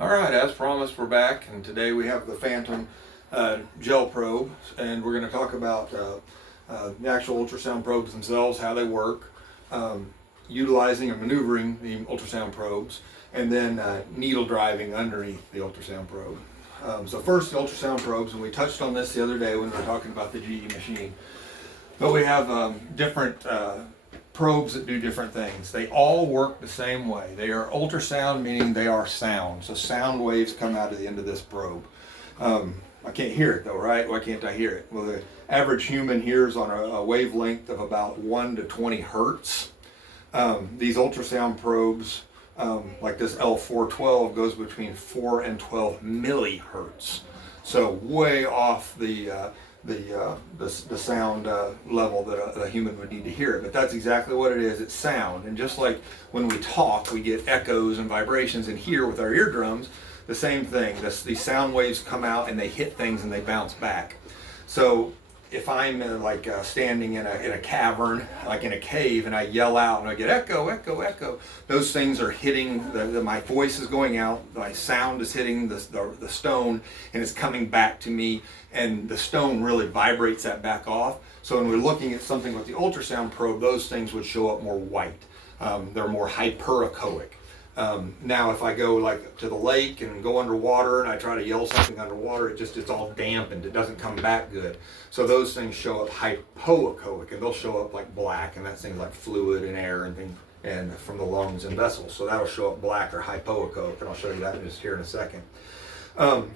All right, as promised, we're back, and today we have the Phantom gel probe, and we're going to talk about the actual ultrasound probes themselves, how they work, utilizing and maneuvering the ultrasound probes, and then needle driving underneath the ultrasound probe. So first, the ultrasound probes, and we touched on this the other day when we were talking about the GE machine. But we have different probes that do different things. They all work the same way. They are ultrasound, meaning they are sound. So sound waves come out of the end of this probe. I can't hear it though, right? Why can't I hear it? Well, the average human hears on a wavelength of about 1 to 20 hertz. These ultrasound probes, like this L412, goes between 4 and 12 millihertz. So way off the sound level that a human would need to hear it. But that's exactly what it is. It's sound. And just like when we talk, we get echoes and vibrations in here with our eardrums, the same thing. These sound waves come out and they hit things and they bounce back. So if I'm standing in a cavern, like in a cave, and I yell out and I get echo, echo, echo, those things are hitting, my voice is going out, my sound is hitting the stone, and it's coming back to me, and the stone really vibrates that back off. So when we're looking at something with the ultrasound probe, those things would show up more white. They're more hyperechoic. Now if I go like to the lake and go underwater and I try to yell something underwater, it's all dampened, it doesn't come back good. So those things show up hypoechoic, and they'll show up like black, and that's things like fluid and air and things, and from the lungs and vessels. So that'll show up black or hypoechoic, and I'll show you that just here in a second.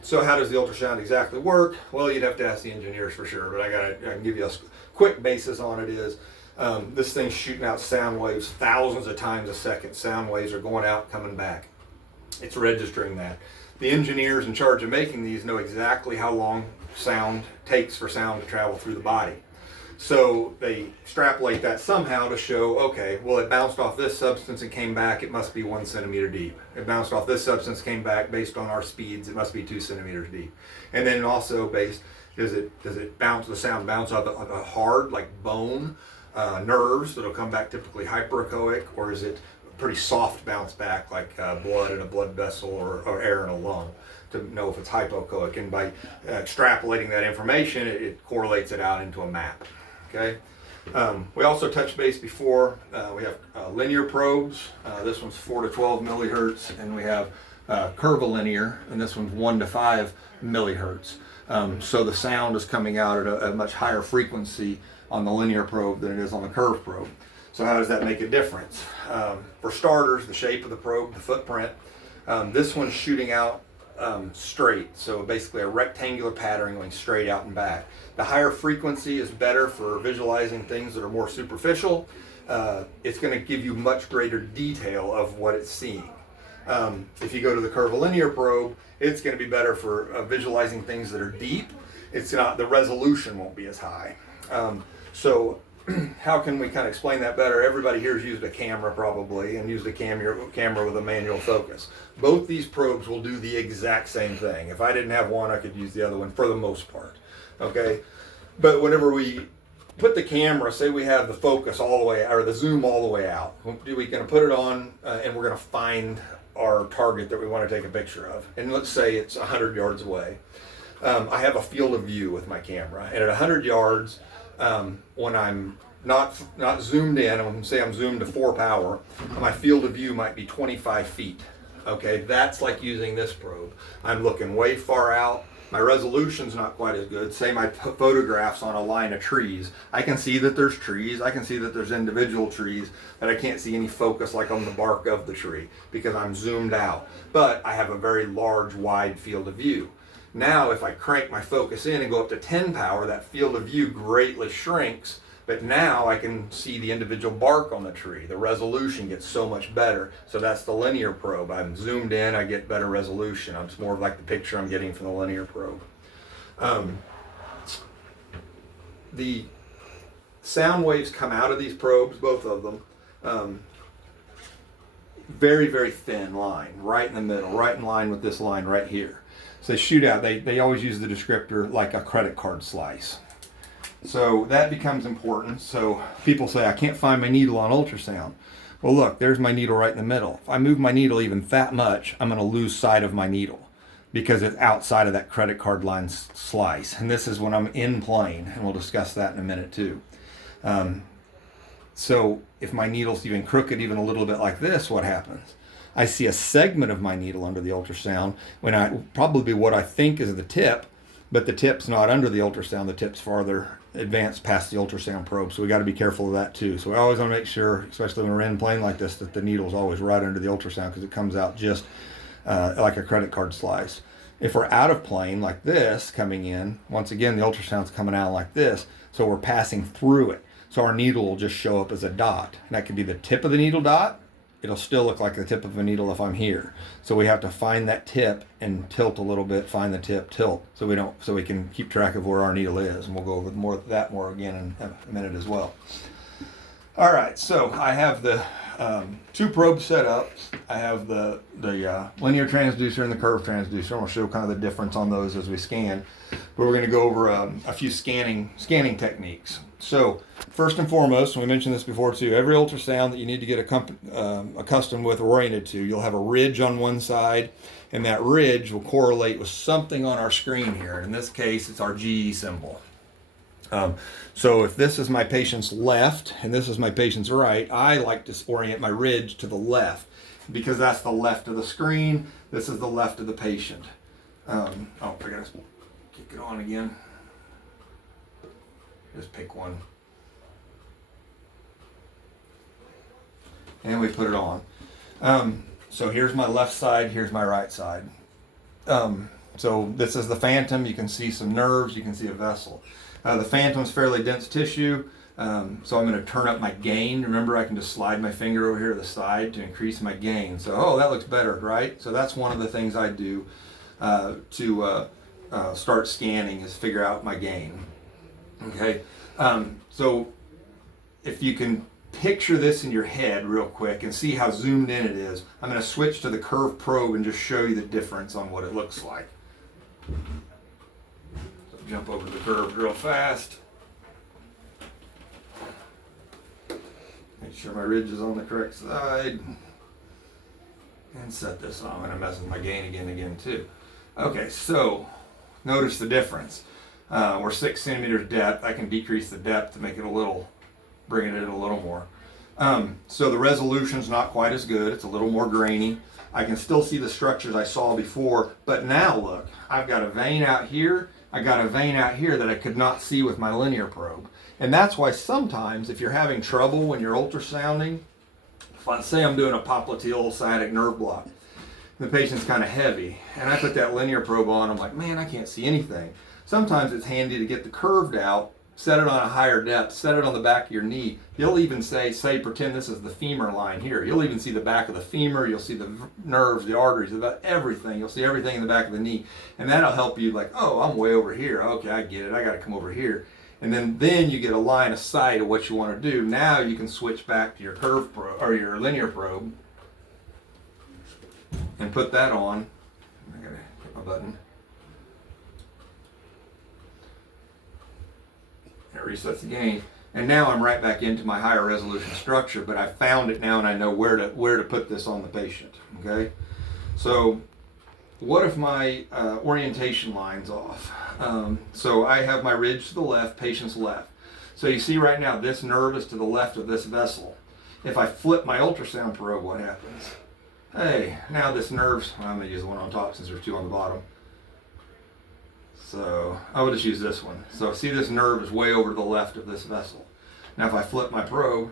So how does the ultrasound exactly work? Well, you'd have to ask the engineers for sure, but I can give you a quick basis on it. Is this thing's shooting out sound waves thousands of times a second. Sound waves are going out, coming back. It's registering that. The engineers in charge of making these know exactly how long sound takes for sound to travel through the body. So they extrapolate that somehow to show, okay, well, it bounced off this substance and came back, it must be 1 centimeter deep. It bounced off this substance, came back, based on our speeds, it must be 2 centimeters deep. And then also based, does it bounce, the sound bounce off a hard, like bone, nerves that'll come back typically hyperechoic, or is it pretty soft bounce back like blood in a blood vessel or air in a lung, to know if it's hypoechoic? And by extrapolating that information, it correlates it out into a map. Okay. We also touched base before. We have linear probes. This one's 4 to 12 millihertz, and we have curvilinear, and this one's 1 to 5 millihertz. So the sound is coming out at a much higher frequency on the linear probe than it is on the curve probe. So how does that make a difference? For starters, the shape of the probe, the footprint. This one's shooting out straight, so basically a rectangular pattern going straight out and back. The higher frequency is better for visualizing things that are more superficial. It's going to give you much greater detail of what it's seeing. If you go to the curvilinear probe, it's going to be better for visualizing things that are deep. It's not, the resolution won't be as high. So how can we kind of explain that better? Everybody here's used a camera probably, and used a camera with a manual focus. Both these probes will do the exact same thing. If I didn't have one, I could use the other one for the most part. Okay, but whenever we put the camera, say we have the focus all the way, or the zoom all the way out, we're going to put it on, and we're going to find our target that we want to take a picture of. And let's say it's 100 yards away. I have a field of view with my camera, and at 100 yards, when I'm not zoomed in, and say I'm zoomed to 4 power, my field of view might be 25 feet. Okay, that's like using this probe. I'm looking way far out. My resolution's not quite as good. Say my photograph's on a line of trees. I can see that there's trees. I can see that there's individual trees, but I can't see any focus like on the bark of the tree because I'm zoomed out. But I have a very large, wide field of view. Now, if I crank my focus in and go up to 10 power, that field of view greatly shrinks, but now I can see the individual bark on the tree. The resolution gets so much better. So that's the linear probe. I'm zoomed in, I get better resolution. It's more like the picture I'm getting from the linear probe. The sound waves come out of these probes, both of them, very, very thin line, right in the middle, right in line with this line right here. So they shoot out, they always use the descriptor like a credit card slice. So that becomes important. So people say, I can't find my needle on ultrasound. Well, look, there's my needle right in the middle. If I move my needle even that much, I'm going to lose sight of my needle because it's outside of that credit card line slice. And this is when I'm in plane, and we'll discuss that in a minute too. So if my needle's even crooked, even a little bit like this, what happens? I see a segment of my needle under the ultrasound when I probably what I think is the tip, but the tip's not under the ultrasound. The tip's farther advanced past the ultrasound probe, so we got to be careful of that too. So we always want to make sure, especially when we're in plane like this, that the needle's always right under the ultrasound because it comes out just like a credit card slice. If we're out of plane like this coming in, once again the ultrasound's coming out like this, so we're passing through it. So our needle will just show up as a dot, and that could be the tip of the needle dot. It'll still look like the tip of a needle if I'm here. So we have to find that tip and tilt a little bit, find the tip, tilt, so we can keep track of where our needle is. And we'll go over more again in a minute as well. All right, so I have the two probes set up. I have the linear transducer and the curve transducer. I'm going to show kind of the difference on those as we scan. But we're going to go over a few scanning techniques. So first and foremost, and we mentioned this before too, every ultrasound that you need to get accustomed with or oriented to, you'll have a ridge on one side, and that ridge will correlate with something on our screen here. In this case, it's our GE symbol. So if this is my patient's left and this is my patient's right, I like to orient my ridge to the left because that's the left of the screen. This is the left of the patient. I gotta kick it on again. Just pick one. And we put it on. So here's my left side, here's my right side. So this is the phantom. You can see some nerves, you can see a vessel. The phantom's fairly dense tissue, so I'm going to turn up my gain. Remember, I can just slide my finger over here to the side to increase my gain. So, that looks better, right? So that's one of the things I do to start scanning is figure out my gain. Okay, so if you can picture this in your head real quick and see how zoomed in it is, I'm going to switch to the curved probe and just show you the difference on what it looks like. Jump over the curve real fast. Make sure my ridge is on the correct side. And set this on. I'm going to mess with my gain again too. Okay, so notice the difference. We're 6 centimeters depth. I can decrease the depth to make it bring it in a little more. So the resolution's not quite as good. It's a little more grainy. I can still see the structures I saw before, but now look, I've got a vein out here. I got a vein out here that I could not see with my linear probe. And that's why sometimes if you're having trouble when you're ultrasounding, let's say I'm doing a popliteal sciatic nerve block, the patient's kind of heavy, and I put that linear probe on, I'm like, man, I can't see anything. Sometimes it's handy to get the curved out, set it on a higher depth, set it on the back of your knee. You'll even say pretend this is the femur line here. You'll even see the back of the femur, you'll see the nerves, the arteries, about everything. You'll see everything in the back of the knee. And that'll help you like, oh, I'm way over here. Okay, I get it. I got to come over here. And then you get a line of sight of what you want to do. Now you can switch back to your curve probe or your linear probe and put that on. I got to hit my button. It resets the gain, and now I'm right back into my higher resolution structure, but I found it now and I know where to put this on the patient. Okay, so what if my orientation line's off? So I have my ridge to the left, patient's left. So you see right now this nerve is to the left of this vessel. If I flip my ultrasound probe, what happens? Hey, now this nerve's, I'm going to use the one on top since there's two on the bottom. So I will just use this one. So see, this nerve is way over to the left of this vessel. Now if I flip my probe,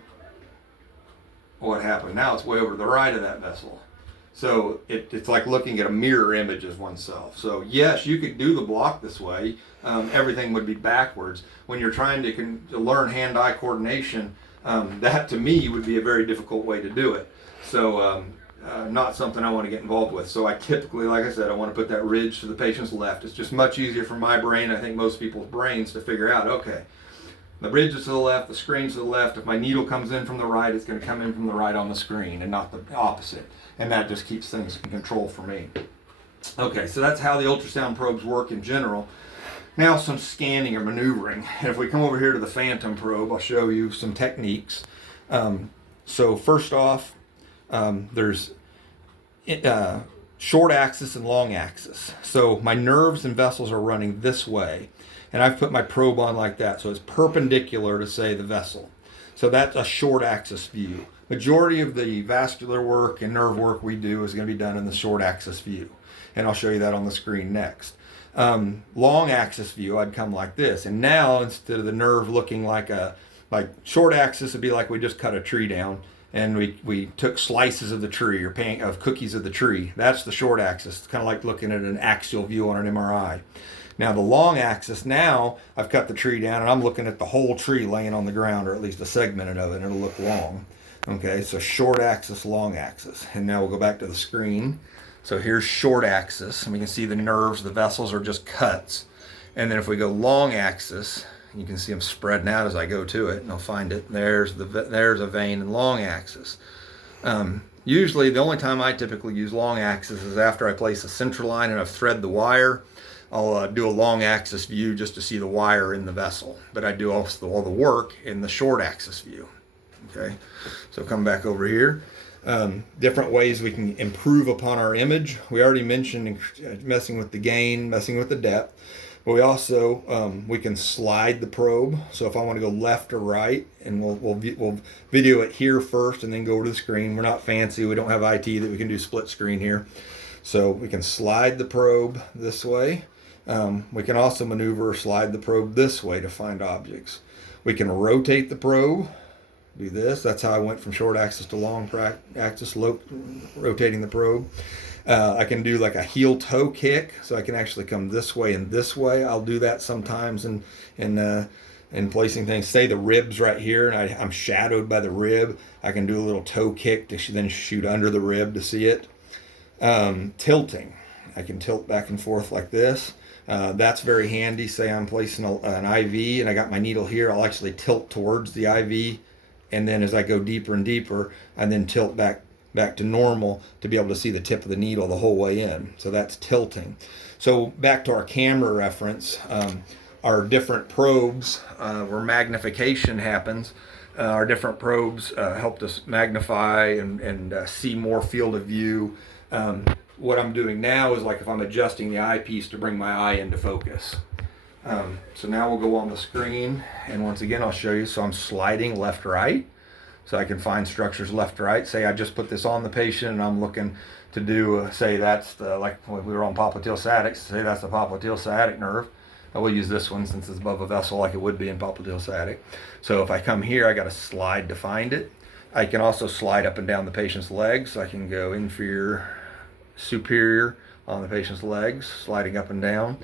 what happened? Now it's way over to the right of that vessel. So it's like looking at a mirror image of oneself. So yes, you could do the block this way. Everything would be backwards. When you're trying to learn hand-eye coordination, that to me would be a very difficult way to do it. So not something I want to get involved with. So I typically, like I said, I want to put that ridge to the patient's left. It's just much easier for my brain, I think most people's brains, to figure out, okay, the ridge is to the left, the screen's to the left. If my needle comes in from the right, it's going to come in from the right on the screen and not the opposite. And that just keeps things in control for me. Okay, so that's how the ultrasound probes work in general. Now some scanning or maneuvering. And if we come over here to the phantom probe, I'll show you some techniques. So first off, there's short axis and long axis. So my nerves and vessels are running this way, and I've put my probe on like that, so it's perpendicular to, say, the vessel. So that's a short axis view. Majority of the vascular work and nerve work we do is going to be done in the short axis view, and I'll show you that on the screen next. Long axis view, I'd come like this, and now instead of the nerve looking like short axis, would be like we just cut a tree down and we took slices of the tree or of cookies of the tree. That's the short axis. It's kind of like looking at an axial view on an MRI. Now the long axis, now I've cut the tree down and I'm looking at the whole tree laying on the ground, or at least a segment of it, and it'll look long. Okay, so short axis, long axis. And now we'll go back to the screen. So here's short axis, and we can see the nerves, the vessels are just cuts. And then if we go long axis, you can see them spreading out as I go to it, and I'll find it. There's a vein in long axis. Usually, the only time I typically use long axis is after I place a central line and I've thread the wire. I'll do a long axis view just to see the wire in the vessel, but I do also all the work in the short axis view. Okay, so come back over here. Different ways we can improve upon our image. We already mentioned messing with the gain, messing with the depth. But we also we can slide the probe. So if I want to go left or right, and we'll video it here first and then go over to the screen. We're not fancy. We don't have IT that we can do split screen here. So we can slide the probe this way. We can also maneuver or slide the probe this way to find objects. We can rotate the probe. Do this. That's how I went from short axis to long axis, rotating the probe. I can do like a heel toe kick, so I can actually come this way and this way. I'll do that sometimes in placing things. Say the rib's right here, and I'm shadowed by the rib. I can do a little toe kick to then shoot under the rib to see it. Tilting. I can tilt back and forth like this. That's very handy. Say I'm placing an IV and I got my needle here. I'll actually tilt towards the IV, and then as I go deeper and deeper, I then tilt back to normal to be able to see the tip of the needle the whole way in. So that's tilting. So back to our camera reference, our different probes where magnification happens, our different probes helped us magnify and see more field of view. What I'm doing now is like if I'm adjusting the eyepiece to bring my eye into focus. So now we'll go on the screen, and once again I'll show you. So I'm sliding left right, so I can find structures left right. Say I just put this on the patient and I'm looking to do, say that's the, like when we were on popliteal sciatic, say that's the popliteal sciatic nerve. I will use this one since it's above a vessel like it would be in popliteal sciatic. So if I come here, I got to slide to find it. I can also slide up and down the patient's legs, so I can go inferior, superior on the patient's legs, sliding up and down.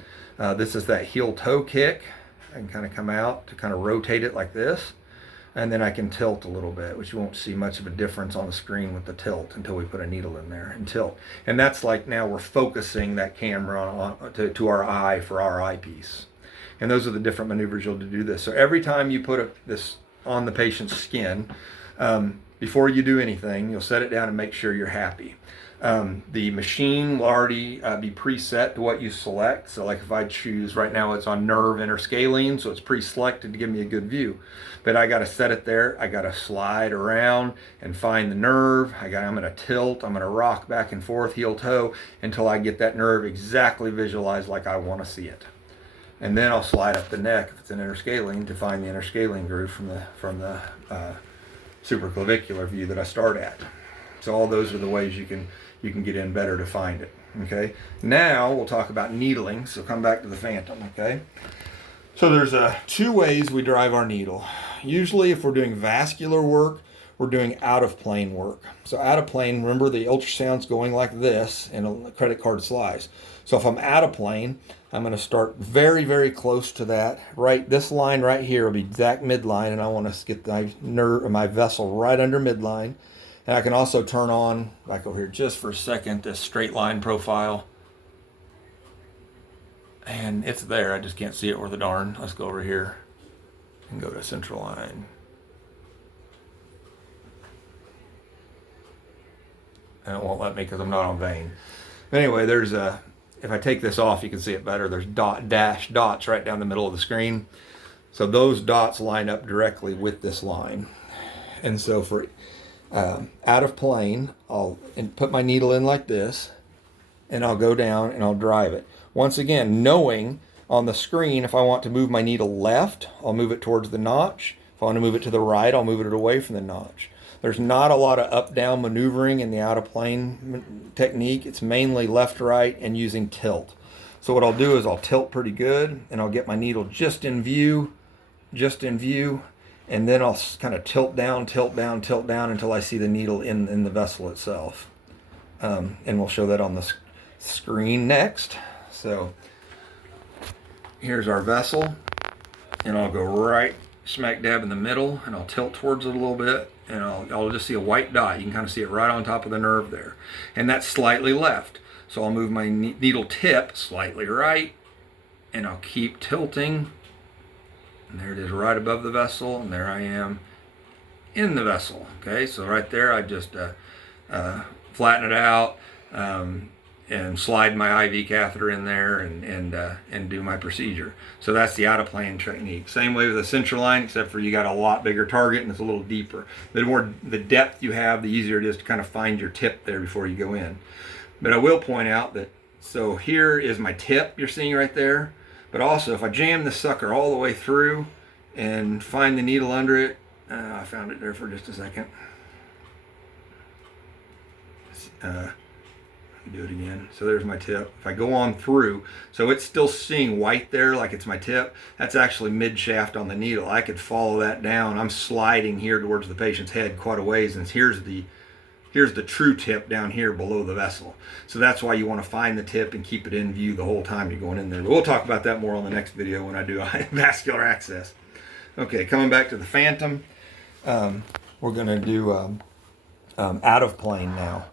This is that heel toe kick. I can kind of come out to kind of rotate it like this, and then I can tilt a little bit, which you won't see much of a difference on the screen with the tilt until we put a needle in there and tilt. And that's like now we're focusing that camera to our eye for our eyepiece. And those are the different maneuvers you'll do this. So every time you put this on the patient's skin, before you do anything, you'll set it down and make sure you're happy. The machine will already be preset to what you select. So like if I choose, right now it's on nerve interscalene, so it's pre-selected to give me a good view. But I got to set it there. I got to slide around and find the nerve. I'm going to tilt. I'm going to rock back and forth, heel toe, until I get that nerve exactly visualized like I want to see it. And then I'll slide up the neck if it's an interscalene to find the interscalene groove from the supraclavicular view that I start at. So all those are the ways you can get in better to find it. Okay. Now we'll talk about needling. So come back to the Phantom. Okay. So there's two ways we drive our needle. Usually, if we're doing vascular work, we're doing out of plane work. So out of plane, remember the ultrasound's going like this in a credit card slice. So if I'm out of plane, I'm going to start very, very close to that. Right, this line right here will be exact midline, and I want to get my vessel right under midline. And I can also turn on, back over here just for a second, this straight line profile. And it's there, I just can't see it worth a darn. Let's go over here and go to central line. And it won't let me because I'm not on vein. But anyway, there's if I take this off, you can see it better. There's dash dots right down the middle of the screen. So those dots line up directly with this line. And so Out of plane, I'll put my needle in like this, and I'll go down and I'll drive it. Once again, knowing on the screen, if I want to move my needle left, I'll move it towards the notch. If I want to move it to the right, I'll move it away from the notch. There's not a lot of up-down maneuvering in the out-of-plane technique. It's mainly left-right and using tilt. So what I'll do is I'll tilt pretty good, and I'll get my needle just in view, and then I'll kind of tilt down until I see the needle in the vessel itself. And we'll show that on the screen next. So here's our vessel, and I'll go right smack dab in the middle, and I'll tilt towards it a little bit, and I'll just see a white dot. You can kind of see it right on top of the nerve there, and that's slightly left. So I'll move my needle tip slightly right, and I'll keep tilting, and there it is right above the vessel, and there I am in the vessel. Okay, so right there I just flatten it out, and slide my IV catheter in there and do my procedure. So that's the out of plane technique. Same way with the central line, except for you got a lot bigger target and it's a little deeper. The more the depth you have, the easier it is to kind of find your tip there before you go in. But I will point out that, so here is my tip you're seeing right there, but also if I jam the sucker all the way through and find the needle under it, I found it there for just a second. Do it again. So there's my tip. If I go on through, so it's still seeing white there like it's my tip, that's actually mid shaft on the needle. I could follow that down. I'm sliding here towards the patient's head quite a ways, and here's the true tip down here below the vessel. So that's why you want to find the tip and keep it in view the whole time you're going in there. But we'll talk about that more on the next video when I do vascular access. Okay, coming back to the Phantom, we're going to do out of plane now.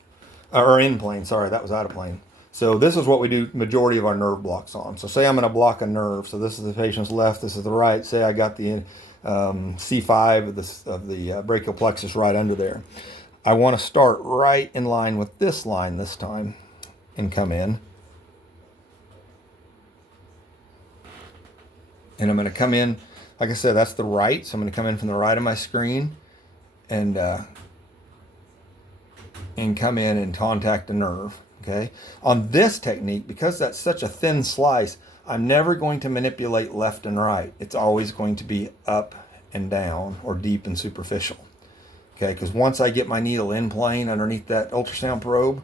Or in plane, sorry, that was out of plane. So this is what we do majority of our nerve blocks on. So say I'm going to block a nerve. So this is the patient's left, this is the right. Say I got the C5 of the brachial plexus right under there. I want to start right in line with this line this time and come in. And I'm going to come in, like I said, that's the right. So I'm going to come in from the right of my screen and come in and contact the nerve, okay? On this technique, because that's such a thin slice, I'm never going to manipulate left and right. It's always going to be up and down or deep and superficial, okay? Because once I get my needle in plane underneath that ultrasound probe,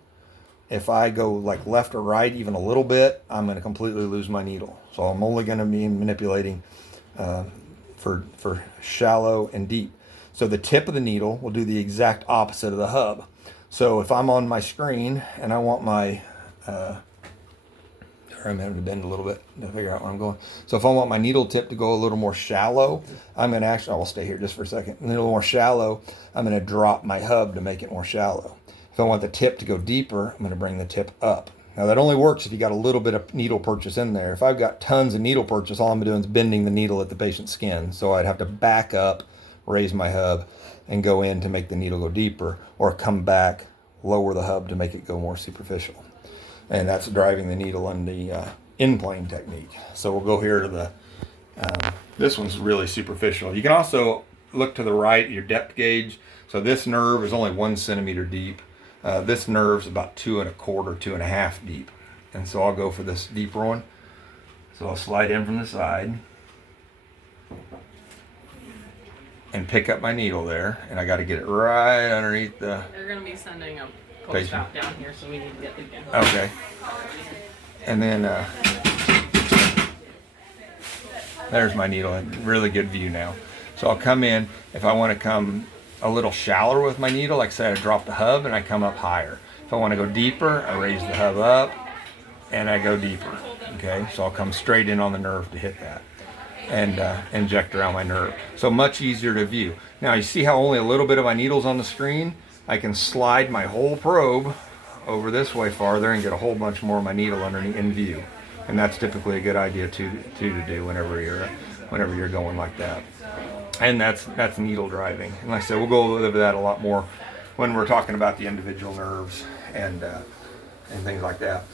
if I go like left or right even a little bit, I'm going to completely lose my needle. So I'm only going to be manipulating for shallow and deep. So the tip of the needle will do the exact opposite of the hub. So if I'm on my screen and I want my, sorry, I'm having to bend a little bit to figure out where I'm going. So if I want my needle tip to go a little more shallow, I'm going to actually, I'll stay here just for a second, a little more shallow, I'm going to drop my hub to make it more shallow. If I want the tip to go deeper, I'm going to bring the tip up. Now that only works if you got a little bit of needle purchase in there. If I've got tons of needle purchase, all I'm doing is bending the needle at the patient's skin. So I'd have to back up, raise my hub, and go in to make the needle go deeper, or come back, lower the hub to make it go more superficial. And that's driving the needle on the in-plane technique. So we'll go here to the, this one's really superficial. You can also look to the right, your depth gauge. So this nerve is only 1 centimeter deep. This nerve's about 2 1/4, 2 1/2 deep. And so I'll go for this deeper one. So I'll slide in from the side and pick up my needle there, and I got to get it right underneath the... They're going to be sending a post-op down here, so we need to get the again. Okay. And then there's my needle, in really good view now. So I'll come in, if I want to come a little shallower with my needle, like I said, I drop the hub and I come up higher. If I want to go deeper, I raise the hub up and I go deeper. Okay, so I'll come straight in on the nerve to hit that and inject around my nerve. So much easier to view. Now you see how only a little bit of my needle's on the screen? I can slide my whole probe over this way farther and get a whole bunch more of my needle underneath in view. And that's typically a good idea to do whenever you're going like that. And that's needle driving. And like I said, we'll go over that a lot more when we're talking about the individual nerves and things like that.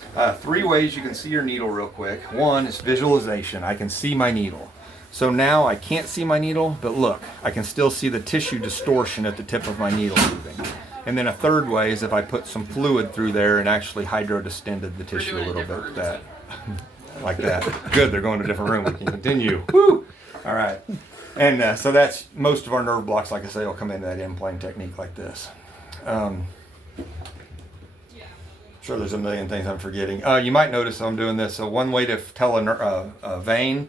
3 ways you can see your needle real quick. One is visualization. I can see my needle. So now I can't see my needle, but look, I can still see the tissue distortion at the tip of my needle moving. And then a third way is if I put some fluid through there and actually hydrodistended the tissue a little bit. That, like that. Good, they're going to a different room. We can continue. Woo! All right. And so that's most of our nerve blocks, like I say, will come into that in-plane technique like this. Sure, there's a million things I'm forgetting. You might notice I'm doing this. So one way to tell a vein,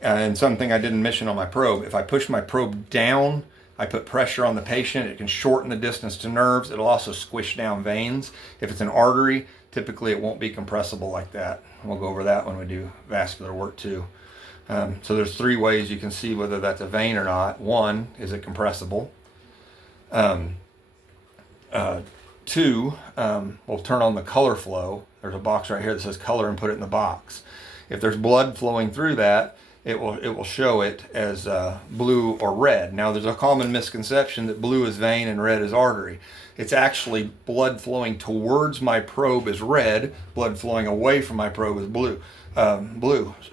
and something I didn't mention on my probe, if I push my probe down, I put pressure on the patient, it can shorten the distance to nerves. It'll also squish down veins. If it's an artery, typically it won't be compressible like that. We'll go over that when we do vascular work too. So there's 3 ways you can see whether that's a vein or not. 1, is it compressible? 2, we'll turn on the color flow. There's a box right here that says color and put it in the box. If there's blood flowing through that, it will show it as blue or red. Now there's a common misconception that blue is vein and red is artery. It's actually blood flowing towards my probe is red, blood flowing away from my probe is blue.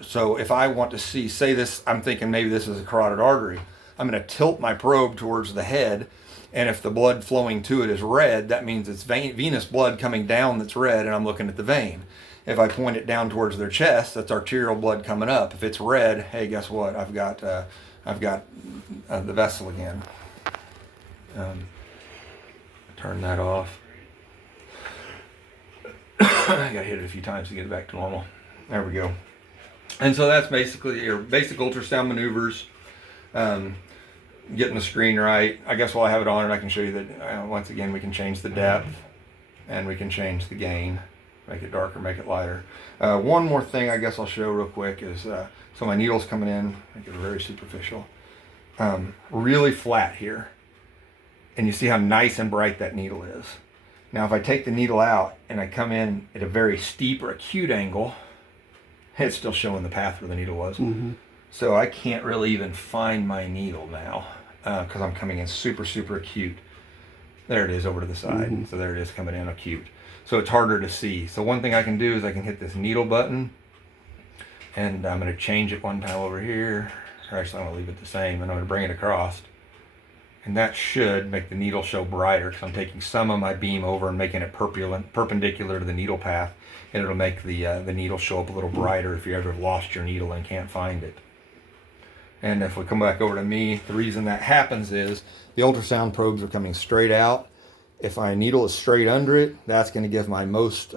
So if I want to see, say this, I'm thinking maybe this is a carotid artery. I'm going to tilt my probe towards the head, and if the blood flowing to it is red, that means it's venous blood coming down that's red, and I'm looking at the vein. If I point it down towards their chest, that's arterial blood coming up. If it's red, hey, guess what? I've got the vessel again. Turn that off. I gotta hit it a few times to get it back to normal. There we go. And so that's basically your basic ultrasound maneuvers. Getting the screen right. I guess while I have it on, I can show you that once again we can change the depth and we can change the gain. Make it darker, make it lighter. One more thing I guess I'll show real quick is, so my needle's coming in, make it very superficial. Really flat here. And you see how nice and bright that needle is. Now if I take the needle out and I come in at a very steep or acute angle, it's still showing the path where the needle was. Mm-hmm. So I can't really even find my needle now because I'm coming in super, super acute. There it is over to the side. Mm-hmm. So there it is coming in acute. So it's harder to see. So one thing I can do is I can hit this needle button, and I'm going to change it one time over here. Or actually I'm going to leave it the same, and I'm going to bring it across. And that should make the needle show brighter because I'm taking some of my beam over and making it perpendicular to the needle path, and it'll make the needle show up a little brighter if you ever lost your needle and can't find it. And if we come back over to me, the reason that happens is the ultrasound probes are coming straight out. If my needle is straight under it, that's going to give my most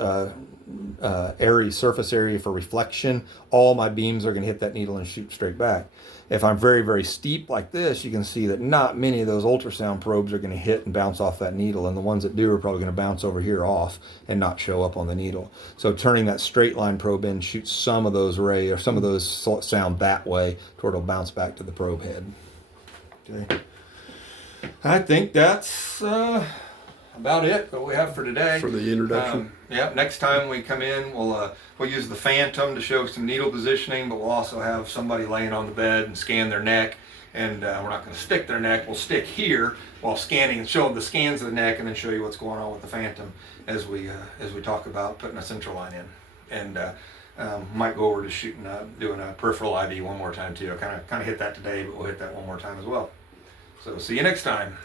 surface area for reflection. All my beams are going to hit that needle and shoot straight back. If I'm very, very steep like this, you can see that not many of those ultrasound probes are going to hit and bounce off that needle, and the ones that do are probably going to bounce over here off and not show up on the needle. So turning that straight line probe in shoots some of those rays or some of those sound that way to where it'll bounce back to the probe head. Okay. I think that's about it that we have for today. For the introduction. Next time we come in, we'll use the Phantom to show some needle positioning, but we'll also have somebody laying on the bed and scan their neck. And we're not going to stick their neck. We'll stick here while scanning and show them the scans of the neck, and then show you what's going on with the Phantom as we talk about putting a central line in. And might go over to doing a peripheral IV one more time too. I kind of hit that today, but we'll hit that one more time as well. So see you next time.